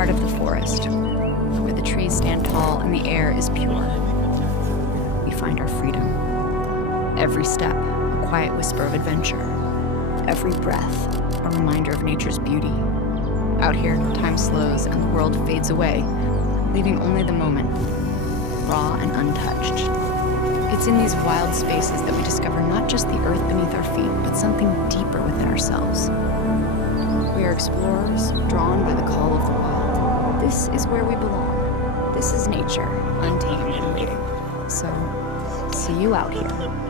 heart of the forest, where the trees stand tall and the air is pure. We find our freedom. Every step, a quiet whisper of adventure. Every breath, a reminder of nature's beauty. Out here, time slows and the world fades away, leaving only the moment, raw and untouched. It's in these wild spaces that we discover not just the earth beneath our feet, but something deeper within ourselves. We are explorers, drawn by the call of the wild. This is where we belong. This is nature, untamed and waiting. So, see you out here.